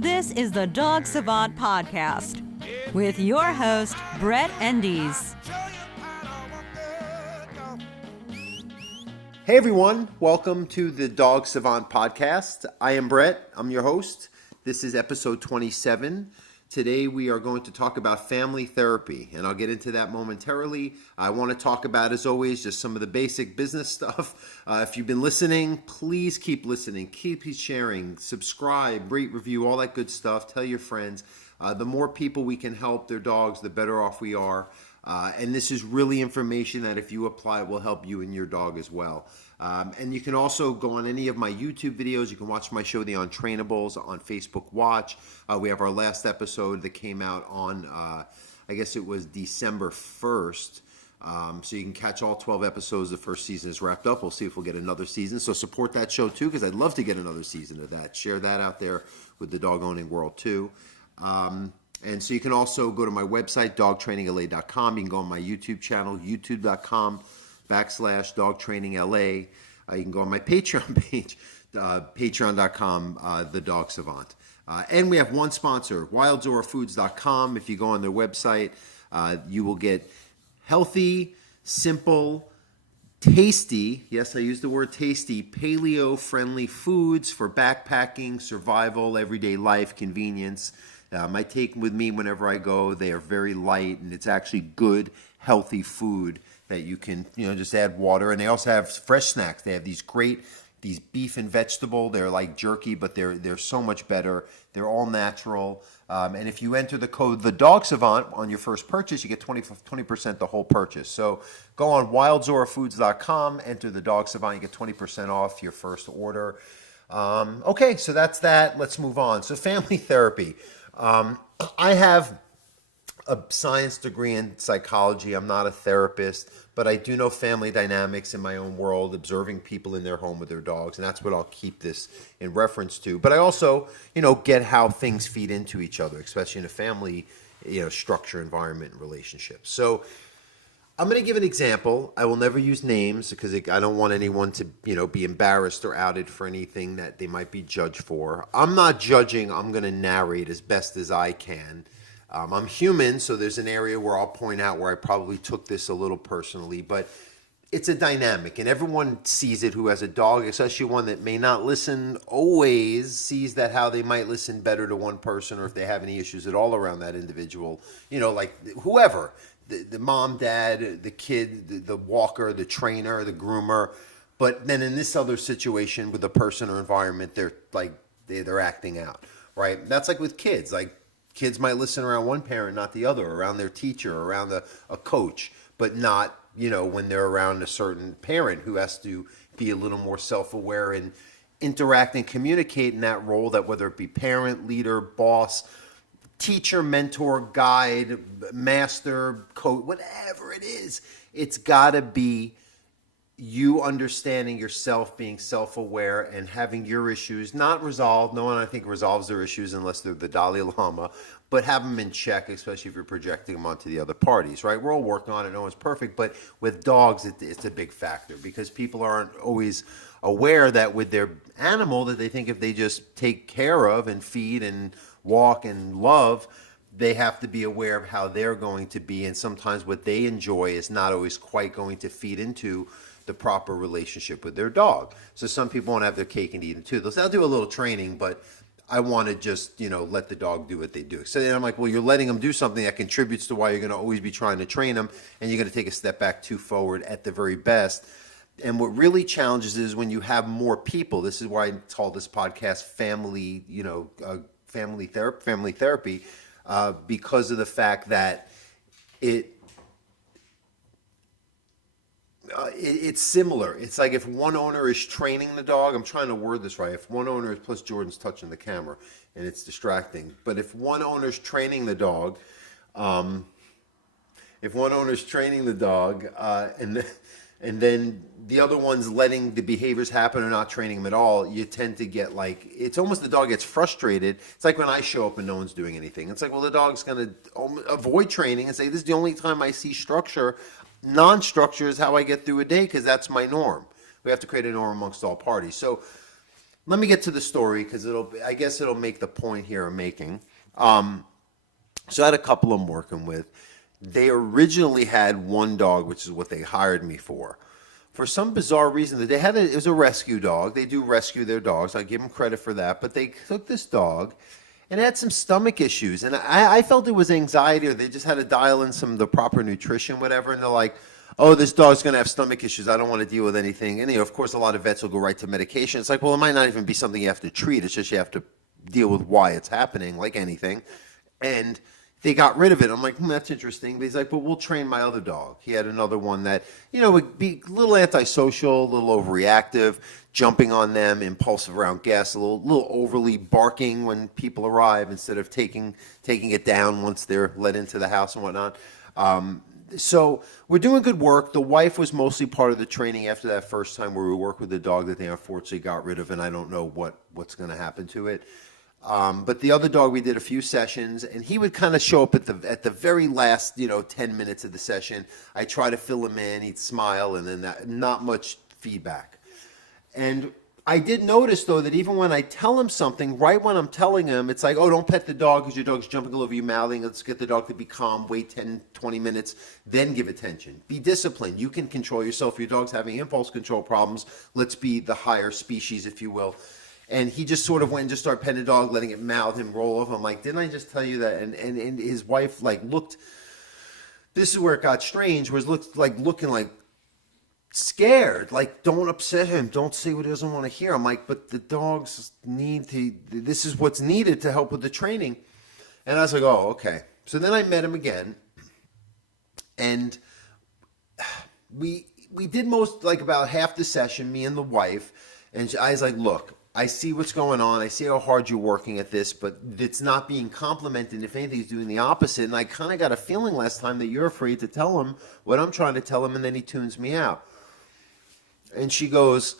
This is the Dog Savant Podcast with your host, Brett Endies. Hey everyone, welcome to the Dog Savant Podcast. I am Brett, I'm your host. This is episode 27. Today we are going to talk about family therapy, and I'll get into that momentarily. I want to talk about, as always, just some of the basic business stuff. If you've been listening, please keep listening, keep sharing, subscribe, rate, review, all that good stuff. Tell your friends. The more people we can help their dogs, the better off we are. And this is really information that if you apply will help you and your dog as well. And you can also go on any of my YouTube videos. You can watch my show, The Untrainables, on Facebook Watch. We have our last episode that came out on, I guess it was December 1st. So you can catch all 12 episodes. The first season is wrapped up. We'll see if we'll get another season. So support that show too, because I'd love to get another season of that. Share that out there with the dog owning world too. And so you can also go to my website, dogtrainingla.com. You can go on my YouTube channel, youtube.com/dogtrainingla. You can go on my Patreon page, patreon.com, the Dog Savant. And we have one sponsor, wildzorafoods.com. If you go on their website, you will get healthy, simple, tasty, yes, I use the word tasty, paleo-friendly foods for backpacking, survival, everyday life, convenience. I take them with me whenever I go. They are very light, and it's actually good, healthy food that you can, just add water. And they also have fresh snacks. They have these beef and vegetable. They're like jerky, but they're so much better. They're all natural. And if you enter the code The Dog Savant on your first purchase, you get 20% the whole purchase. So go on wildzorafoods.com, enter The Dog Savant, you get 20% off your first order. Okay, so that's that. Let's move on. So family therapy. I have a science degree in psychology. I'm not a therapist, but I do know family dynamics in my own world, observing people in their home with their dogs, and that's what I'll keep this in reference to. But I also, get how things feed into each other, especially in a family, structure, environment, and relationship. So I'm going to give an example. I will never use names because I don't want anyone to, be embarrassed or outed for anything that they might be judged for. I'm not judging. I'm going to narrate as best as I can. I'm human, so there's an area where I'll point out where I probably took this a little personally, but it's a dynamic, and everyone sees it who has a dog, especially one that may not listen always, sees that how they might listen better to one person, or if they have any issues at all around that individual, like whoever. The mom, dad, the kid, the walker, the trainer, the groomer. But then in this other situation with the person or environment, they're acting out, right? That's like with kids. Like kids might listen around one parent, not the other, around their teacher, around a coach, but not, when they're around a certain parent who has to be a little more self-aware and interact and communicate in that role, that whether it be parent, leader, boss, teacher, mentor, guide, master, coach, whatever it is, it's got to be you understanding yourself, being self-aware, and having your issues not resolved. No one, I think, resolves their issues unless they're the Dalai Lama, but have them in check, especially if you're projecting them onto the other parties, right? We're all working on it. No one's perfect, but with dogs, it's a big factor because people aren't always aware that with their animal that they think if they just take care of and feed and walk and love, they have to be aware of how they're going to be, and sometimes what they enjoy is not always quite going to feed into the proper relationship with their dog. So some people won't have their cake and eat it too. They'll do a little training, but I want to just, let the dog do what they do. So then I'm like, well, you're letting them do something that contributes to why you're going to always be trying to train them, and you're going to take a step back too forward at the very best. And what really challenges is when you have more people. This is why I call this podcast family, family therapy, because of the fact that it's similar. It's like if one owner is training the dog, I'm trying to word this right. If one owner is, plus Jordan's touching the camera and it's distracting, but if one owner's training the dog, and then the other one's letting the behaviors happen or not training them at all, you tend to get it's almost the dog gets frustrated. It's like when I show up and no one's doing anything. It's like, well, the dog's going to avoid training and say, this is the only time I see structure. Non-structure is how I get through a day because that's my norm. We have to create a norm amongst all parties. So let me get to the story because I guess it'll make the point here I'm making. So I had a couple I'm working with. They originally had one dog, which is what they hired me for. For some bizarre reason, it was a rescue dog. They do rescue their dogs. I give them credit for that. But they took this dog and it had some stomach issues. And I felt it was anxiety, or they just had to dial in some of the proper nutrition, whatever. And they're like, oh, this dog's going to have stomach issues. I don't want to deal with anything. And, of course, a lot of vets will go right to medication. It's like, well, it might not even be something you have to treat. It's just you have to deal with why it's happening, like anything. And they got rid of it. I'm like, that's interesting. But he's like, but we'll train my other dog. He had another one that, would be a little antisocial, a little overreactive, jumping on them, impulsive around guests, a little overly barking when people arrive instead of taking it down once they're let into the house and whatnot. So we're doing good work. The wife was mostly part of the training after that first time where we worked with the dog that they unfortunately got rid of, and I don't know what's going to happen to it. But the other dog, we did a few sessions, and he would kind of show up at the very last, 10 minutes of the session. I try to fill him in, he'd smile, and then not much feedback. And I did notice, though, that even when I tell him something, right when I'm telling him, it's like, oh, don't pet the dog because your dog's jumping all over you, mouthing. Let's get the dog to be calm, wait 10, 20 minutes, then give attention. Be disciplined. You can control yourself. Your dog's having impulse control problems. Let's be the higher species, if you will. And he just sort of went and just started petting the dog, letting it mouth him, roll over. I'm like, didn't I just tell you that? And his wife, looked, this is where it got strange, was looking like scared, like, don't upset him, don't say what he doesn't want to hear. I'm like, but the dogs this is what's needed to help with the training. And I was like, oh, okay. So then I met him again, and we did about half the session, me and the wife, and I was like, look, I see what's going on. I see how hard you're working at this, but it's not being complimented. If anything, he's doing the opposite. And I kind of got a feeling last time that you're afraid to tell him what I'm trying to tell him, and then he tunes me out. And she goes,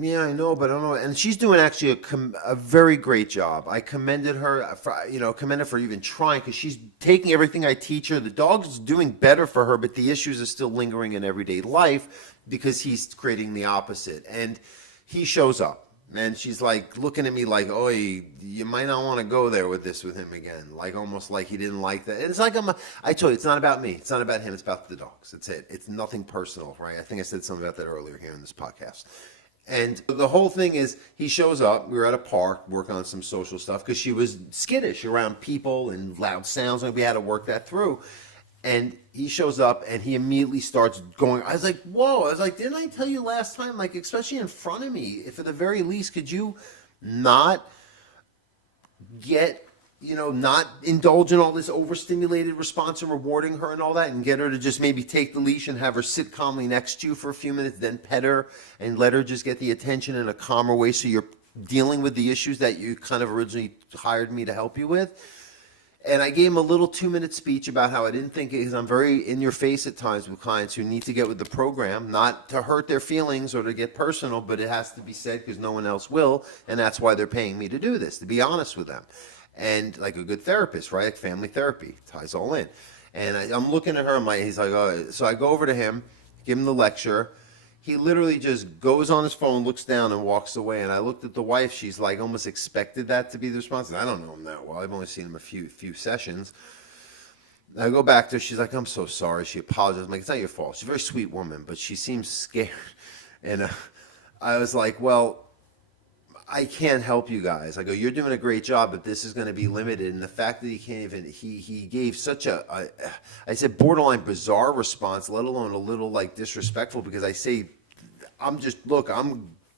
yeah, I know, but I don't know. And she's doing actually a very great job. I commended her for even trying, because she's taking everything I teach her. The dog's doing better for her, but the issues are still lingering in everyday life because he's creating the opposite. And he shows up. And she's like looking at me like, oh, you might not want to go there with him again. Like almost like he didn't like that. It's like I told you, it's not about me. It's not about him. It's about the dogs. That's it. It's nothing personal, right? I think I said something about that earlier here in this podcast. And the whole thing is, he shows up. We were at a park working on some social stuff because she was skittish around people and loud sounds, and we had to work that through. And he shows up and he immediately starts going. I was like, whoa. I was like, didn't I tell you last time, like, especially in front of me, if at the very least, could you not not indulge in all this overstimulated response and rewarding her and all that, and get her to just maybe take the leash and have her sit calmly next to you for a few minutes, then pet her and let her just get the attention in a calmer way so you're dealing with the issues that you kind of originally hired me to help you with. And I gave him a little 2-minute speech about how I didn't think it, because I'm very in your face at times with clients who need to get with the program, not to hurt their feelings or to get personal, but it has to be said because no one else will. And that's why they're paying me to do this, to be honest with them. And like a good therapist, right? Like family therapy, ties all in. And I'm looking at her, he's like, oh. So I go over to him, give him the lecture. He literally just goes on his phone, looks down, and walks away. And I looked at the wife. She's like almost expected that to be the response. I don't know him that well. I've only seen him a few sessions. I go back to her. She's like, I'm so sorry. She apologized. I'm like, it's not your fault. She's a very sweet woman, but she seems scared. And I was like, well, I can't help you guys. I go, you're doing a great job, but this is going to be limited. And the fact that he can't even, he gave such I said borderline bizarre response, let alone a little like disrespectful, because I say, I'm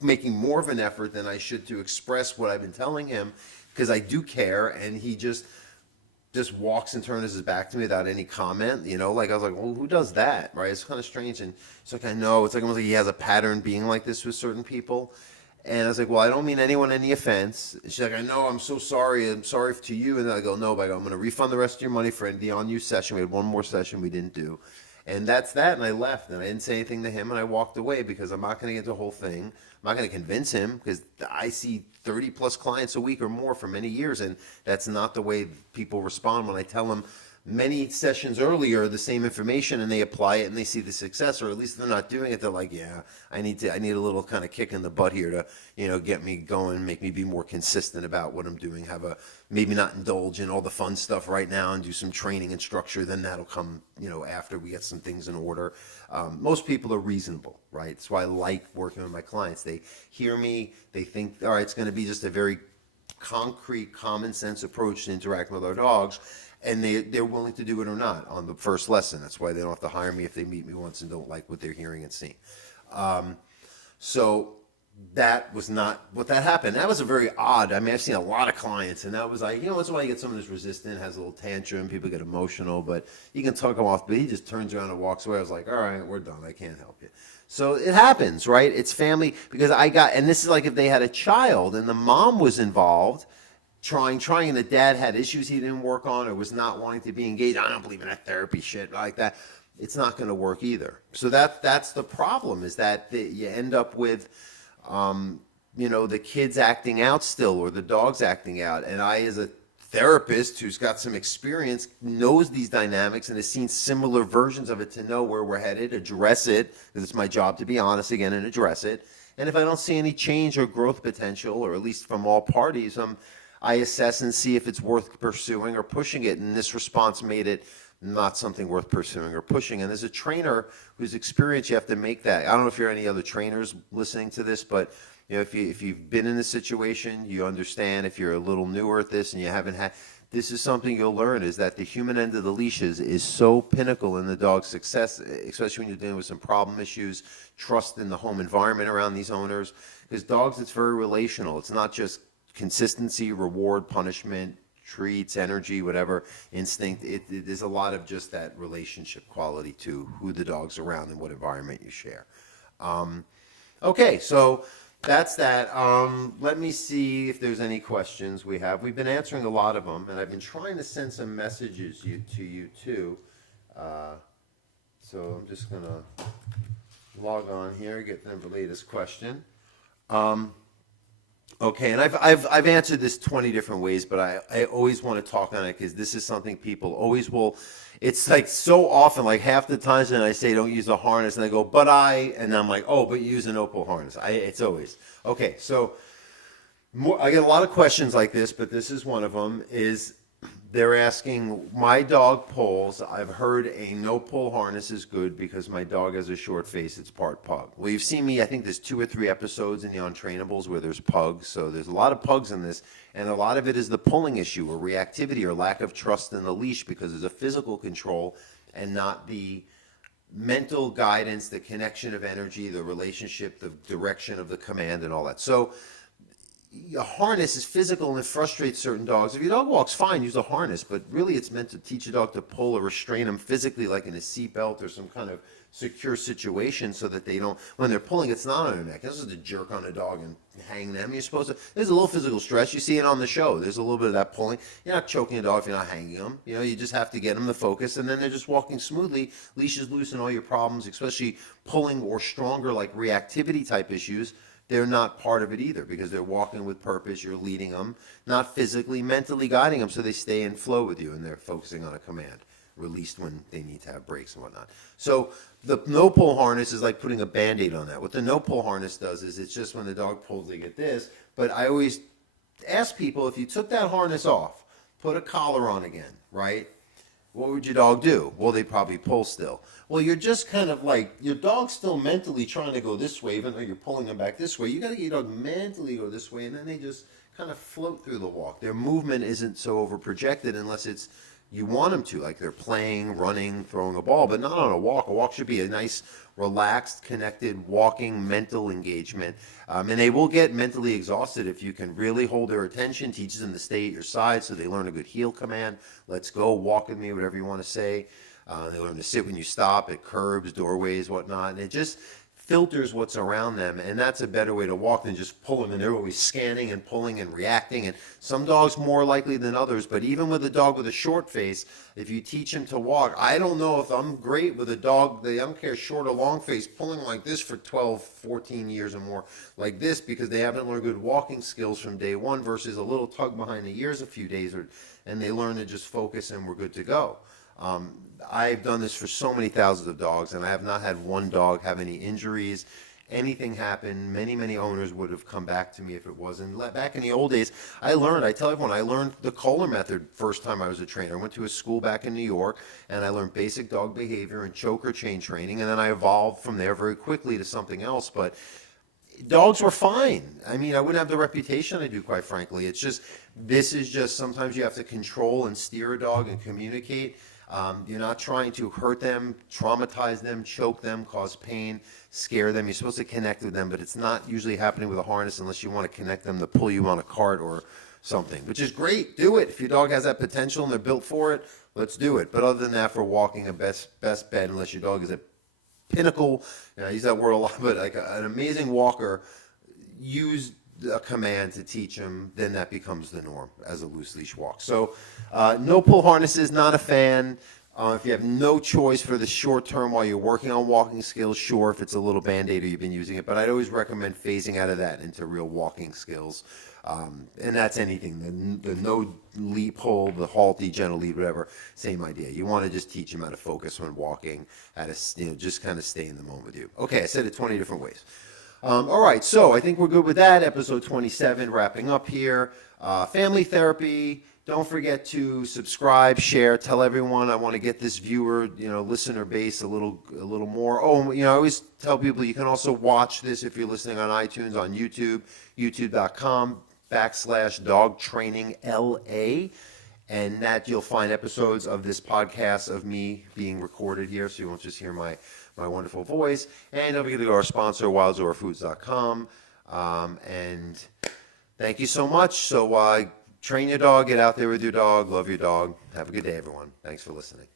making more of an effort than I should to express what I've been telling him, because I do care. And he just walks and turns his back to me without any comment, like I was like, well, who does that? Right. It's kind of strange. And it's like, I know, it's like almost like he has a pattern being like this with certain people. And I was like, well, I don't mean anyone any offense. And she's like, I know, I'm so sorry. I'm sorry to you. And then I go, no, but I'm going to refund the rest of your money for the on-use session. We had one more session we didn't do. And that's that. And I left. And I didn't say anything to him. And I walked away because I'm not going to get the whole thing. I'm not going to convince him, because I see 30-plus clients a week or more for many years. And that's not the way people respond when I tell them many sessions earlier the same information and they apply it and they see the success, or at least they're not doing it. They're like, yeah, I need a little kind of kick in the butt here to, get me going, make me be more consistent about what I'm doing, maybe not indulge in all the fun stuff right now and do some training and structure. Then that'll come, after we get some things in order. Most people are reasonable, right? That's why I like working with my clients. They hear me, they think, all right, it's going to be just a very concrete, common sense approach to interacting with our dogs, and they're willing to do it or not on the first lesson. That's why they don't have to hire me if they meet me once and don't like what they're hearing and seeing. So that was not what that happened. That was a very odd, I've seen a lot of clients, and that was like, once in a while you get someone who's resistant, has a little tantrum, people get emotional, but you can talk him off, but he just turns around and walks away. I was like, all right, we're done, I can't help you. So it happens, right? It's family, because and this is like if they had a child and the mom was involved, trying, and the dad had issues he didn't work on or was not wanting to be engaged. I don't believe in that therapy shit like that. It's not going to work either. So that's the problem, is that you end up with, the kids acting out still, or the dogs acting out. And I, as a therapist who's got some experience, knows these dynamics and has seen similar versions of it, to know where we're headed, address it, because it's my job to be honest again and address it. And if I don't see any change or growth potential, or at least from all parties, I assess and see if it's worth pursuing or pushing it. And this response made it not something worth pursuing or pushing. And as a trainer who's experienced, you have to make that. I don't know if you're any other trainers listening to this, but if you've been in this situation, you understand. If you're a little newer at this and you haven't had, this is something you'll learn, is that the human end of the leash is so pinnacle in the dog's success, especially when you're dealing with some problem issues, trust in the home environment around these owners. Because dogs, it's very relational. It's not just consistency, reward, punishment, treats, energy, whatever, instinct. There's a lot of just that relationship quality to who the dog's around and what environment you share. Okay, so that's that. Let me see if there's any questions we have. We've been answering a lot of them, and I've been trying to send some messages to you too. So I'm just going to log on here, get the latest question. Okay, and I've answered this 20 different ways, but I always want to talk on it, because this is something people always will. It's like so often, like half the times when I say don't use a harness, and they go, and I'm like, oh, but you use a no-pull harness. It's always. Okay, so I get a lot of questions like this, but this is one of them, is they're asking, my dog pulls. I've heard a no-pull harness is good because my dog has a short face. It's part pug. Well, you've seen me, I think there's 2 or 3 episodes in the Untrainables where there's pugs. So there's a lot of pugs in this, and a lot of it is the pulling issue, or reactivity, or lack of trust in the leash, because there's a physical control and not the mental guidance, the connection of energy, the relationship, the direction of the command, and all that. So a harness is physical, and it frustrates certain dogs. If your dog walks fine, use a harness, but really it's meant to teach a dog to pull or restrain them physically, like in a seatbelt or some kind of secure situation, so that they don't, when they're pulling, it's not on their neck. This is to jerk on a dog and hang them. You're supposed to, there's a little physical stress. You see it on the show. There's a little bit of that pulling. You're not choking a dog if you're not hanging them. You just have to get them to focus, and then they're just walking smoothly. Leash is loose, and all your problems, especially pulling or stronger, like reactivity type issues, they're not part of it either, because they're walking with purpose. You're leading them, not physically, mentally guiding them, so they stay in flow with you, and they're focusing on a command, released when they need to have breaks and whatnot. So the no-pull harness is like putting a Band-Aid on that. What the no-pull harness does is, it's just when the dog pulls, they get this. But I always ask people, if you took that harness off, put a collar on again, right? What would your dog do? Well, they'd probably pull still. Well, you're just kind of like, your dog's still mentally trying to go this way, even though you're pulling them back this way. You got to get your dog mentally go this way, and then they just kind of float through the walk. Their movement isn't so over projected unless it's, you want them to, like they're playing, running, throwing a ball, but not on a walk. A walk should be a nice, relaxed, connected, walking, mental engagement. And they will get mentally exhausted if you can really hold their attention, teaches them to stay at your side, so they learn a good heel command. Let's go, walk with me, whatever you want to say. They learn to sit when you stop at curbs, doorways, whatnot. And it just, filters what's around them, and that's a better way to walk than just pulling, and they're always scanning and pulling and reacting. And some dogs more likely than others, but even with a dog with a short face, if you teach him to walk, I don't know if I'm great with a dog, I don't care short or long face, pulling like this for 12, 14 years or more like this, because they haven't learned good walking skills from day one, versus a little tug behind the ears a few days, and they learn to just focus and we're good to go. I've done this for so many thousands of dogs, and I have not had one dog have any injuries, anything happen. Many owners would have come back to me if it wasn't. Back in the old days, I tell everyone, I learned the Kohler method first time I was a trainer. I went to a school back in New York, and I learned basic dog behavior and choker chain training, and then I evolved from there very quickly to something else. But dogs were fine. I mean, I wouldn't have the reputation I do, quite frankly. It's just, this is just, sometimes you have to control and steer a dog and communicate. You're not trying to hurt them, traumatize them, choke them, cause pain, scare them. You're supposed to connect with them, but it's not usually happening with a harness unless you want to connect them to pull you on a cart or something, which is great. Do it. If your dog has that potential and they're built for it, let's do it. But other than that, for walking, a best bet, unless your dog is a pinnacle, I use that word a lot, but like an amazing walker, use a command to teach them, then that becomes the norm as a loose leash walk. So no pull harnesses, not a fan. If you have no choice for the short term while you're working on walking skills, sure, if it's a little Band-Aid or you've been using it, but I'd always recommend phasing out of that into real walking skills. And that's anything, the no lead pull, the halty, gentle lead, whatever, same idea. You want to just teach them how to focus when walking, how to just kind of stay in the moment with you. Okay, I said it 20 different ways. All right, so I think we're good with that. Episode 27, wrapping up here. Family therapy. Don't forget to subscribe, share, tell everyone. I want to get this viewer, listener base a little more. Oh, I always tell people you can also watch this if you're listening on iTunes, on YouTube, youtube.com/dogtrainingla. And that you'll find episodes of this podcast of me being recorded here, so you won't just hear my wonderful voice. And don't forget to go to our sponsor, wildzorafoods.com. And thank you so much. So train your dog, get out there with your dog, love your dog. Have a good day, everyone. Thanks for listening.